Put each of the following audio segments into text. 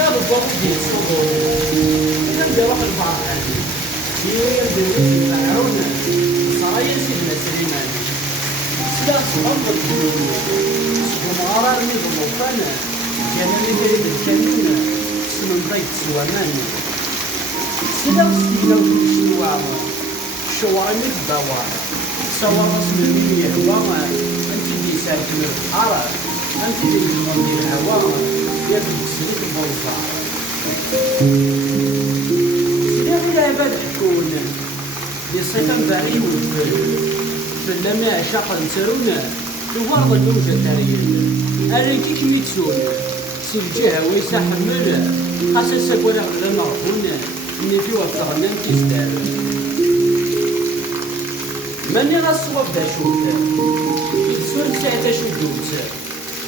لا بالضبط دي الصدور نبدا روح الفرحان ديري نديرو يفرعون صرايا سيدنا سليمان سلا صغمض الدنيا ومغارا نظم وفانا كان اللي قريب الكمين سنن ضيق سوامان سلا سكينة وشنوار شوار متبوار تصور راس من يهوى انت اللي ساكن البحر انت اللي تمضي الهواء ياك تسلك البوصار سلا غير عباد حكون بصفة بري والفل فلما عشاق نترونا الورد النوجة تريد أريكي كميتسون سلجها ويسا حمل خاصة ساكونا غدا نرفونا إني في وطغنا نكيستار ماني غصوب دا شوت كيتسون ساعة شدوت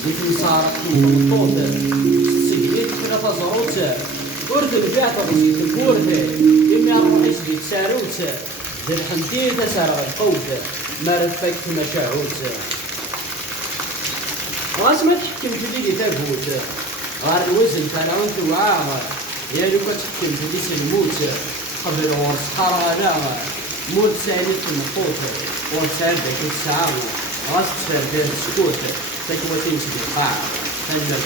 يتمصارق مطوط ستسقيت كرا تزروت ورد الجاع تغزيت الكورد إمي أروح يسبي تساروت ذي الحمدين تسارغ القوت ما رفاك مشاعوت غاس ما تحكم في اللي تابوت غار الوزن فرعون توعاه يا لو كتحكم في اللي سلموت قبل ورس حرانا موت سالت في النقوط ورسال ذاك الساعة غاس تسال دير السكوت تكوى تنسي القاع هجمة